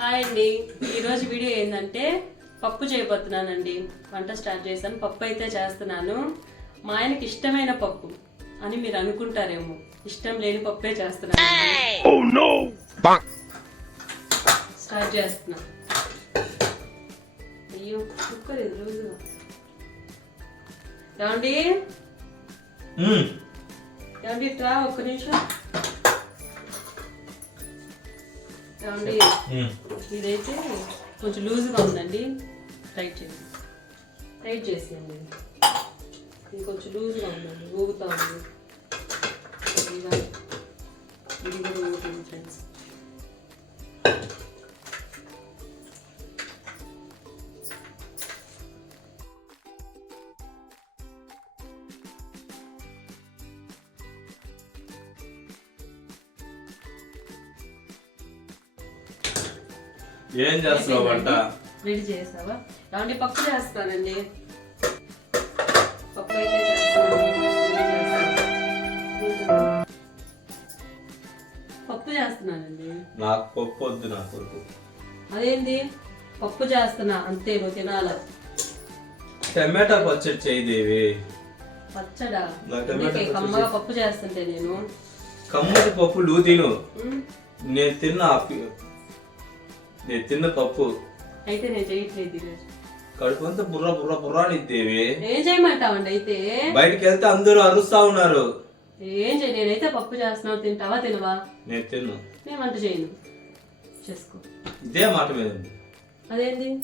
Hi అండి. ఈరోజు video ఏంటంటే పప్పు చేయబోతున్నానండి. వంట స్టార్ట్ చేశాను. పప్పు అయితే చేస్తున్నాను. మా ఆయనకి ఇష్టమైన పప్పు అని మీరు అనుకుంటారేమో. ఇష్టం లేని పప్పే చేస్తున్నాను. స్టార్ట్ చేస్తున్నా. అయ్యో కుక్కర్ ఇది రోజు ఏమండి. ఏమండి ఒక్క నిమిషం. ఏమండి? మ్మ్. ఇదైతే కొంచెం లూజ్గా ఉందండి. టైట్ చేసి టైట్ చేసేయండి. ఇది కొంచెం లూజ్గా ఉందండి. ఊగుతా ఉంది. ఇది కూడా ఊగుతుంది ఫ్రెండ్స్ ఏం చేస్తున్నావు వంట? రెడీ చేసావా? ఏమండి పప్పు చేస్తానండి. పప్పు అయితే. పప్పు చేస్తున్నానండి. నాకు పప్పు వద్దు నాకు వద్దు అదేంది? పప్పు చేస్తున్నా అంతే నువ్వు తినాల? టమాటా పచ్చడి చేయి దేవి. పచ్చడా? అందుకే కమ్మగా పప్పు చేస్తుంటే నేను. కమ్మటి పప్పు నువ్వు తిను. నేను తిన్న నేను తిన్న పప్పు. అయితే నేను చేయట్లేదు ఈరోజు కడుపు అంతా బుర్ర బుర్ర బుర్రా దేవి ఏం చేయమంటావండి అయితే? బయటికి వెళ్తే అందరూ అరుస్తా ఉన్నారు. ఏం చేయ నేనైతే పప్పు చేస్తున్నావు తింటావా తినవా? నేను తిన్ను. నేను వంట చేయను. చేసుకో. ఇదే మాట మీద అదేంది?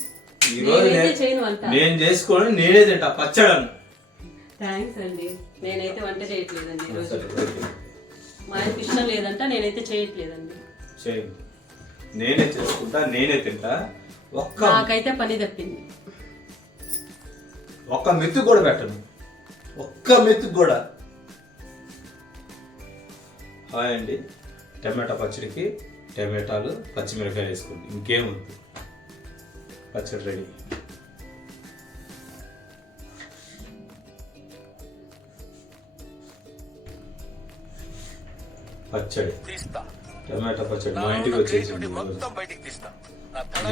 ఈ రోజు నేనైతే నేను- చేయను వంట. నేను చేసుకొని నేనే తింటా పచ్చడను. థ్యాంక్స్ అండి. నేనైతే వంట చేయట్లేదండి ఈరోజు. మా ఆయనకి ఇష్టం లేదంట నేనైతే చేయట్లేదండి. చేయండి నేనే చేసుకుంటా నేనే తింటా. ఒక్క నాకైతే పని తప్పింది ఒక్క మెత్తు కూడా పెట్టను. ఒక్క మెత్తు కూడా. హాయ్ అండి. టమాటా పచ్చడికి టమాటాలు పచ్చిమిరకాయలు వేసుకోండి. ఇంకేం వద్దు పచ్చడి రెడీ. పచ్చడి. టమాటా పచ్చడి మా ఇంటికి వచ్చేసింది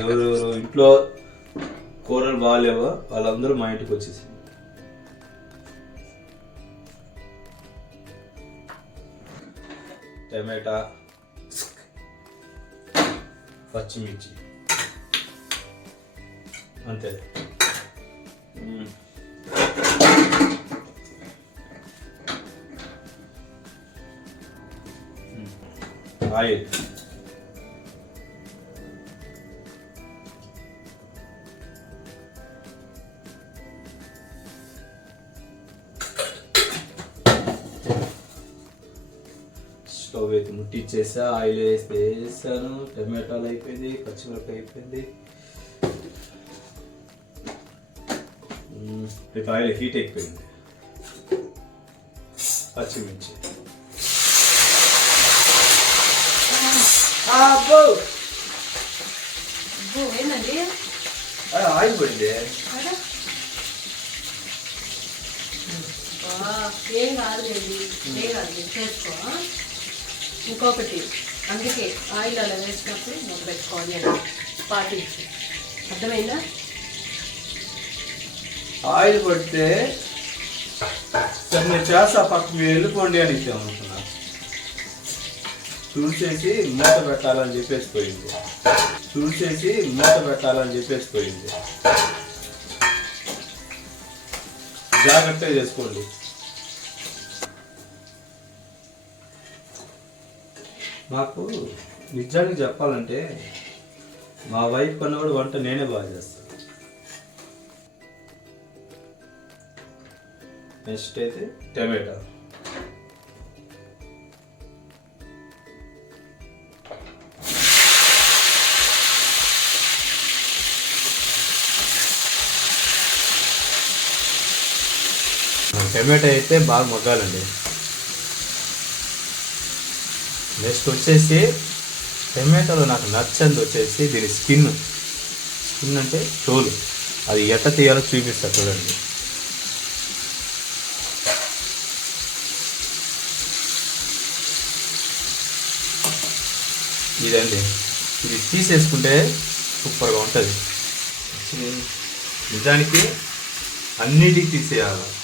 ఎవరు ఇంట్లో కూరలు బాగాలేవో? వాళ్ళందరూ మా ఇంటికి వచ్చేసి టమాటా పచ్చిమిర్చి. అంతే. మ్మ్. ఆయిల్ స్టవ్ అయితే ముట్టిచ్చేసా ఆయిల్ వేస్తే వేసాను. టమాటాలు అయిపోయింది పచ్చిమిరపకాయ అయిపోయింది. ఇక ఆయిల్ హీట్ అయిపోయింది. పచ్చిమిర్చి. అబ్బో! ఏందండి? ఏం కాదులేండి ఏం కాదు చేసుకో? ఇంకొకటి అందుకే ఆయిల్ అలా వేసినప్పుడు మొదలు పెట్టుకోవాలి అని పాటించి. అర్థమైందా? ఆయిల్ నేను చేస్తా పక్క మీరు వెళ్ళిపోండి అని ఇచ్చామనుకున్నా చూసేసి మూత పెట్టాలని చెప్పేసి పోయింది. చూసేసి మూత పెట్టాలని చెప్పేసి పోయింది. జాగ్రత్తగా చేసుకోండి. మాకు నిజానికి చెప్పాలంటే మా వైఫ్ కన్నా కూడా వంట నేనే బాగా చేస్తాను. నెక్స్ట్ అయితే టమాటా. టమాటా అయితే బాగా మగ్గాలండి. నెక్స్ట్ వచ్చేసి టమాటాలో నాకు నచ్చంది వచ్చేసి దీని స్కిన్. స్కిన్ అంటే తోలు. అది ఎట్ట తీయాలో చూపిస్తా చూడండి. ఇదండి. ఇది తీసేసుకుంటే సూపర్గా ఉంటుంది. నిజానికి అన్నిటికి తీసేయాలి.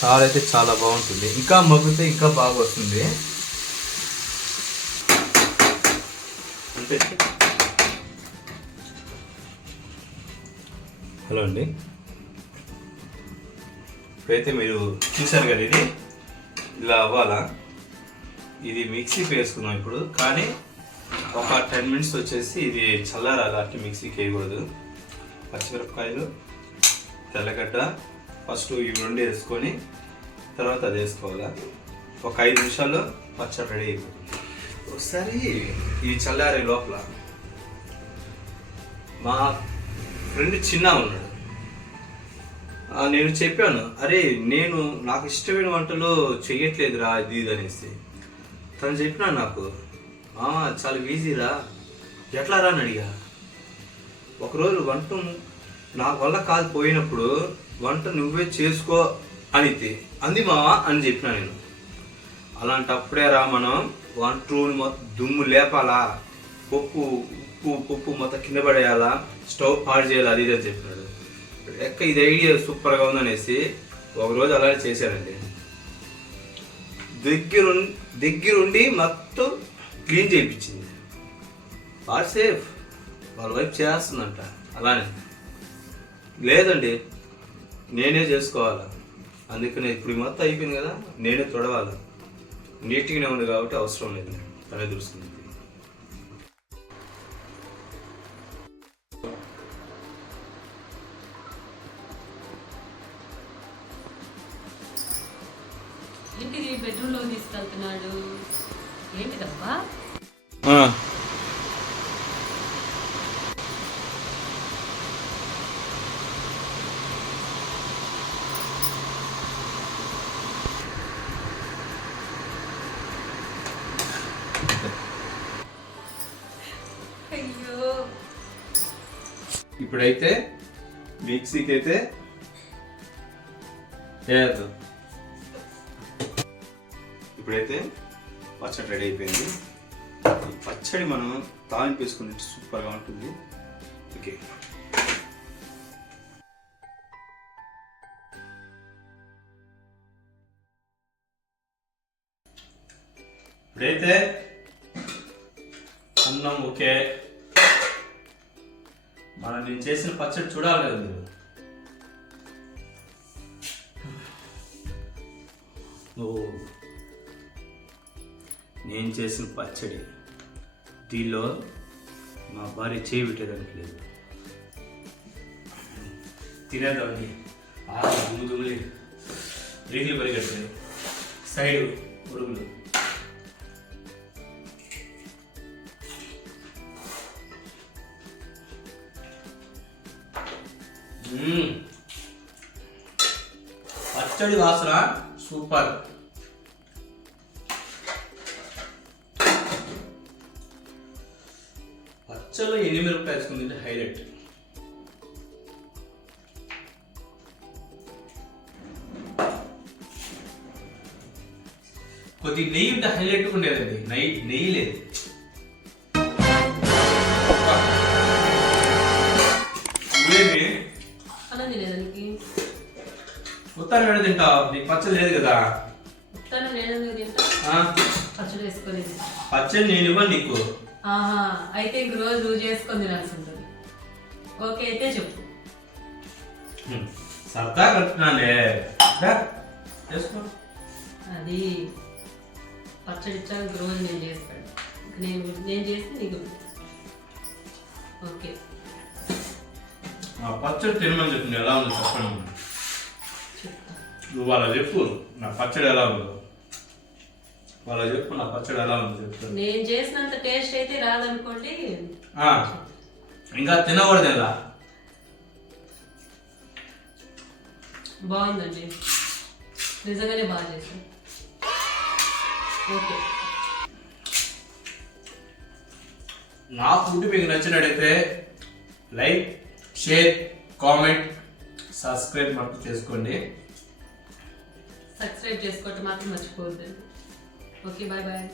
చాలా అయితే చాలా బాగుంటుంది. ఇంకా మగ్గితే ఇంకా బాగా వస్తుంది. అంతే. హలో అండి. ఇప్పుడైతే మీరు చూశారు కదా ఇది? ఇలా అవ్వాలా? ఇది మిక్సీకి వేసుకున్నాం ఇప్పుడు. కానీ ఒక టెన్ మినిట్స్ వచ్చేసి ఇది చల్లారాలి. అట్టి మిక్సీకి వేయకూడదు పచ్చిమిరపకాయలు తెల్లగడ్డ ఫస్ట్ ఇవి రెండు వేసుకొని తర్వాత అది వేసుకోవాలా? ఒక ఐదు నిమిషాల్లో పచ్చడి రెడీ అయిపోతుంది. ఒకసారి ఈ చల్లారే లోపల మా ఫ్రెండ్ చిన్న ఉన్నాడు. నేను చెప్పాను అరే నేను నాకు ఇష్టమైన వంటలు చెయ్యట్లేదురా అది ఇది అనేసి. తను చెప్పినా నాకు "ఆ, చాలా ఈజీరా ఎట్లా రా అని అడిగా. ఒకరోజు వంట నా వల్ల కాదు పోయినప్పుడు వంట నువ్వే చేసుకో అనితే అంది మావా అని చెప్పిన నేను. అలాంటప్పుడే రా మనం వంట రూమ్ మొత్తం దుమ్ము లేపాలా? పప్పు ఉప్పు పప్పు మొత్తం కింద పడేయాలా? స్టవ్ పాడు చేయాలి? అది ఇది అని చెప్పినాడు. ఎక్క ఇది ఐడియా సూపర్గా ఉందనేసి ఒకరోజు అలానే చేశానండి. దగ్గరు దగ్గరుండి మొత్తం క్లీన్ చేయించింది. వాట్ సేఫ్. వాళ్ళ వైపు చేస్తుందంట. అలానే. లేదండి. నేనే చేసుకోవాలి? అందుకనే ఇప్పుడు ఈ మొత్తం అయిపోయింది కదా నేనే తొడవాలి. నీట్గానే ఉంది కాబట్టి అవసరం లేదు తనే తెలుస్తుంది ఏంటిది బెడ్రూమ్లో తీసుకెళ్తున్నాడు? ఏంటిదబ్బా? ఇప్పుడైతే మిక్సీకి అయితే చేయద్దు ఇప్పుడైతే పచ్చడి రెడీ అయిపోయింది. ఈ పచ్చడి మనం తాలింపు వేసుకుంటే సూపర్గా ఉంటుంది. ఓకే. ఇప్పుడైతే అన్నం ఓకే మనం నేను చేసిన పచ్చడి చూడాలి కదా మీరు. ఓ నేను చేసిన పచ్చడి దీనిలో మా భార్య చేయి పెట్టేదానికి లేదు. తినేదాన్ని ఆ దుమ్ము దుమ్ములి. రీగులు పరిగెట్టాయి సైడ్ ఉరుగులు పచ్చడి వాసన సూపర్. పచ్చళ్ళు ఎన్ని రూపాయలు వేసుకుంది హైలైట్. కొద్ది నెయ్యి ఉంటే హైలైట్ ఉండేదండి. నెయ్యి నెయ్యి లేదు. ఉత్తరం ఏడ తింటావు? నీకు పచ్చడి లేదు కదా? నేను తింటా ఆ? పచ్చడి వేసుకొని తింటా. పచ్చడి నేను ఇవ్వను నీకు. ఆహా అయితే ఇంక రోజు నువ్వు చేసుకొని తినాల్సి ఉంటుంది. ఓకే అయితే చెప్పు. హ్మ్. సరదా కట్టున్నానే రా, చేసుకో. అది పచ్చడి ఇచ్చాక రోజు నేను చేస్తాను. ఇంక నేను నేను చేస్తే నీకు ఓకే. ఆ పచ్చడి తినమని చెప్పింది ఎలా ఉందో చెప్పండి. నువ్వు అలా చెప్పు నా పచ్చడి ఎలా ఉందో. వాళ్ళ చెప్పు నా పచ్చడి ఎలా ఉందో చెప్పు నేను చేసినంత టేస్ట్ అయితే రాదనుకోండి. ఇంకా తినకూడదు ఇలా. బాగుందండి. నిజంగానే బాగా చేశాను ఓకే. నా ఫుడ్ మీకు నచ్చినట్టయితే లైక్ షేర్ కామెంట్ సబ్స్క్రైబ్ మాత్రం చేసుకోండి. సబ్స్క్రైబ్ చేసుకోవటం మాత్రం మర్చిపోవద్దండి ఓకే బాయ్ బాయ్